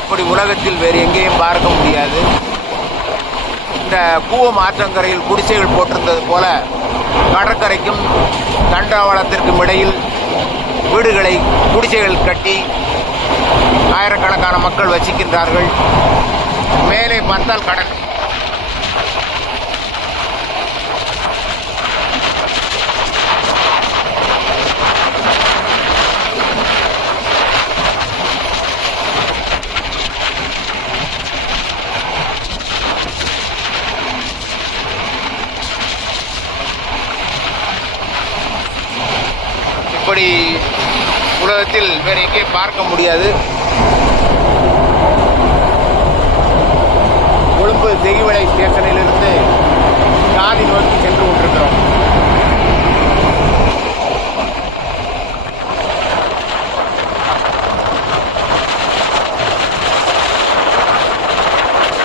இப்படி உலகத்தில் வேறு எங்கேயும் பார்க்க முடியாது. இந்த கூவம் ஆற்றங்கரையில் குடிசைகள் போட்டிருந்தது போல கடற்கரைக்கும் தண்டவாளத்திற்கும் இடையில் வீடுகளை குடிசைகள் கட்டி ஆயிரக்கணக்கான மக்கள் வசிக்கின்றார்கள். மேலே பார்த்தால் கடற்கரை இப்படி உலகத்தில் வேற எங்கேயும் பார்க்க முடியாது.